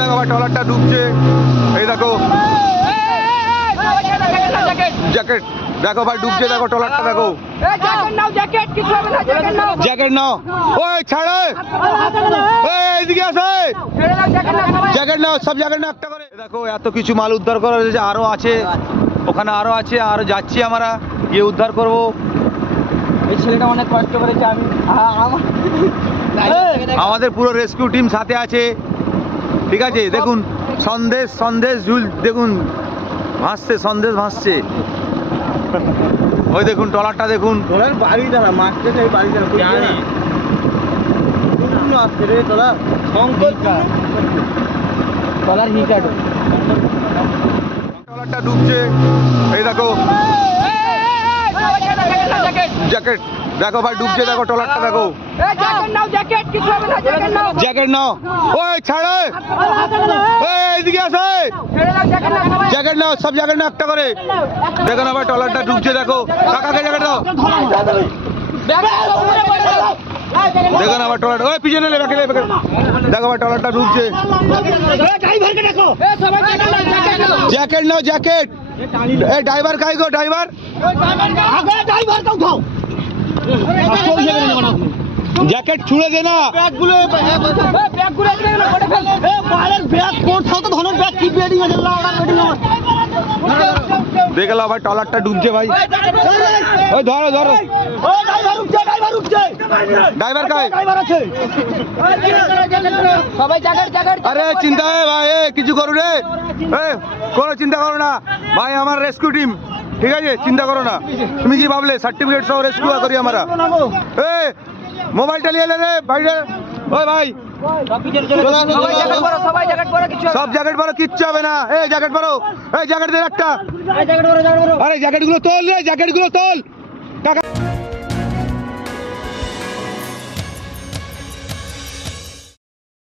দেখো ভাই ট্রলারটা ডুবছে, এই দেখো জ্যাকেট, দেখো ভাই ডুবছে, দেখো ট্রলারটা দেখো। জ্যাকেট নাও, ওই ছাড়ে, এইদিকে আসে, জ্যাকেট নাও, সব জ্যাকেট নাও একটা করে। দেখো এত কিছু মাল উদ্ধার করা হয়েছে, আরো আছে ওখানে, আরো আছে, আরো যাচ্ছি আমরা গিয়ে উদ্ধার করবো। এই ছেলেটা অনেক কষ্ট করেছে, আমাদের পুরো রেস্কিউ টিম সাথে আছে, ঠিক আছে। দেখুন সন্দেশ, সন্দেশ ঝুল দেখুন ভাসছে, সন্দেশ ভাসছে, ওই দেখুন ট্রলারটা দেখুন। বাড়ি দাঁড়া মাছটা চাই, বাড়ি দাঁড়া আসছে রে তোলা ট্রলার হিটার, ট্রলারটা ডুবছে, এই দেখো জ্যাকেট, দেখো ভাই ডুবছে, দেখো ট্রলারটা দেখো। জ্যাকেট নাও, ওই ছাড়ে, এইদিকে আসে, জ্যাকেট নাও, সব জ্যাকেট নাও একটা করে। দেখো না ভাই ট্রলারটা ডুবছে, দেখো কাকাকে জ্যাকেট দাও। দেখো না ভাই ট্রলার, ওই পিছনে লে, দেখো ভাই ট্রলারটা ডুবছে। জ্যাকেট নাও, জ্যাকেট, এই ড্রাইভার কাই গো, ড্রাইভার জ্যাকেট ছুড়ে দে না, দেখলাম ভাই ট্রলারটা ডুবছে ভাই, ওই ধরো ধরো, ড্রাইভার কাই, আরে চিন্তা ভাই, কিছু করু রে, কোনো চিন্তা করো না ভাই, আমার রেস্কিউ টিম, ঠিক আছে, চিন্তা করো না। তুমি কি ভাবলে সার্টিফিকেট সহ রেস্কিউ করি আমরা? মোবাইলটা নিয়ে এলে রে ভাইরে, ওই ভাই সব জ্যাকেট পরো, কিচ্ছু হবে না। এই জ্যাকেট পরো, এই জ্যাকেট দে একটা, আরে জ্যাকেট গুলো তোল রে, জ্যাকেট গুলো তোল টাকা।